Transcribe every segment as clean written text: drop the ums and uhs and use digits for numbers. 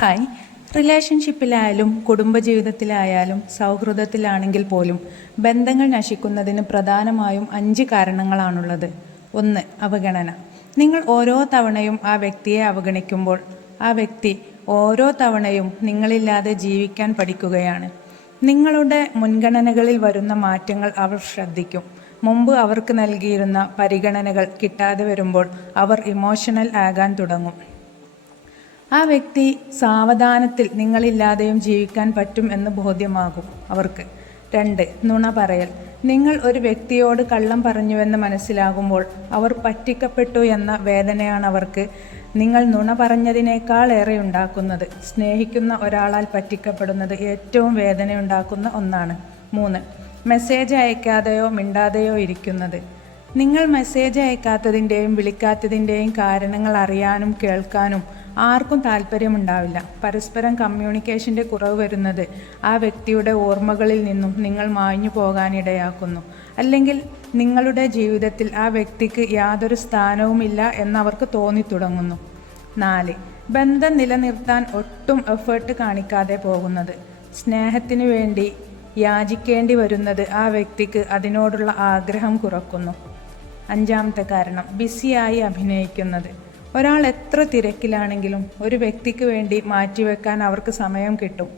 Hi. റിലേഷൻഷിപ്പിലായാലും കുടുംബജീവിതത്തിലായാലും സൗഹൃദത്തിലാണെങ്കിൽ പോലും ബന്ധങ്ങൾ നശിക്കുന്നതിന് പ്രധാനമായും 5 കാരണങ്ങളാണുള്ളത്. 1. അവഗണന. നിങ്ങൾ ഓരോ തവണയും ആ വ്യക്തിയെ അവഗണിക്കുമ്പോൾ ആ വ്യക്തി ഓരോ തവണയും നിങ്ങളില്ലാതെ ജീവിക്കാൻ പഠിക്കുകയാണ്. നിങ്ങളുടെ മുൻഗണനകളിൽ വരുന്ന മാറ്റങ്ങൾ അവർ ശ്രദ്ധിക്കും. മുമ്പ് അവർക്ക് നൽകിയിരുന്ന പരിഗണനകൾ കിട്ടാതെ വരുമ്പോൾ അവർ ഇമോഷണൽ ആകാൻ തുടങ്ങും. ആ വ്യക്തി സാവധാനത്തിൽ നിങ്ങളില്ലാതെയും ജീവിക്കാൻ പറ്റും എന്ന് ബോധ്യമാകും അവർക്ക്. 2. നുണ പറയൽ. നിങ്ങൾ ഒരു വ്യക്തിയോട് കള്ളം പറഞ്ഞുവെന്ന് മനസ്സിലാകുമ്പോൾ അവർ പറ്റിക്കപ്പെട്ടു എന്ന വേദനയാണ് അവർക്ക് നിങ്ങൾ നുണ പറഞ്ഞതിനേക്കാൾ ഏറെ ഉണ്ടാക്കുന്നത്. സ്നേഹിക്കുന്ന ഒരാളാൽ പറ്റിക്കപ്പെടുന്നത് ഏറ്റവും വേദനയുണ്ടാക്കുന്ന ഒന്നാണ്. 3. മെസ്സേജ് അയക്കാതെയോ മിണ്ടാതെയോ ഇരിക്കുന്നത്. നിങ്ങൾ മെസ്സേജ് അയക്കാത്തതിൻ്റെയും വിളിക്കാത്തതിൻ്റെയും കാരണങ്ങൾ അറിയാനും കേൾക്കാനും ആർക്കും താല്പര്യമുണ്ടാവില്ല. പരസ്പരം കമ്മ്യൂണിക്കേഷൻ്റെ കുറവ് വരുന്നത് ആ വ്യക്തിയുടെ ഓർമ്മകളിൽ നിന്നും നിങ്ങൾ മായ്ഞ്ഞു പോകാനിടയാക്കുന്നു. അല്ലെങ്കിൽ നിങ്ങളുടെ ജീവിതത്തിൽ ആ വ്യക്തിക്ക് യാതൊരു സ്ഥാനവുമില്ല എന്നവർക്ക് തോന്നിത്തുടങ്ങുന്നു. 4. ബന്ധം നിലനിർത്താൻ ഒട്ടും എഫേർട്ട് കാണിക്കാതെ പോകുന്നത്. സ്നേഹത്തിനു വേണ്ടി യാചിക്കേണ്ടി വരുന്നത് ആ വ്യക്തിക്ക് അതിനോടുള്ള ആഗ്രഹം കുറക്കുന്നു. 5. കാരണം ബിസിയായി അഭിനയിക്കുന്നത്. ഒരാൾ എത്ര തിരക്കിലാണെങ്കിലും ഒരു വ്യക്തിക്ക് വേണ്ടി മാറ്റിവെക്കാൻ അവർക്ക് സമയം കിട്ടും.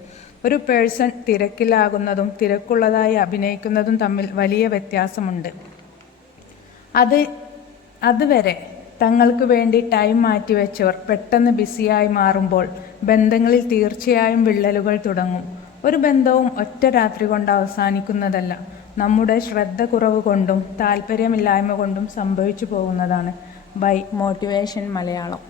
ഒരു പേഴ്സൺ തിരക്കിലാകുന്നതും തിരക്കുള്ളതായി അഭിനയിക്കുന്നതും തമ്മിൽ വലിയ വ്യത്യാസമുണ്ട്. അതുവരെ തങ്ങൾക്ക് വേണ്ടി ടൈം മാറ്റിവെച്ചവർ പെട്ടെന്ന് ബിസിയായി മാറുമ്പോൾ ബന്ധങ്ങളിൽ തീർച്ചയായും വിള്ളലുകൾ തുടങ്ങും. ഒരു ബന്ധവും ഒറ്റ രാത്രി കൊണ്ട് അവസാനിക്കുന്നതല്ല. നമ്മുടെ ശ്രദ്ധ കുറവ് കൊണ്ടും താല്പര്യമില്ലായ്മ കൊണ്ടും സംഭവിച്ചു പോകുന്നതാണ്. By motivation Malayalam.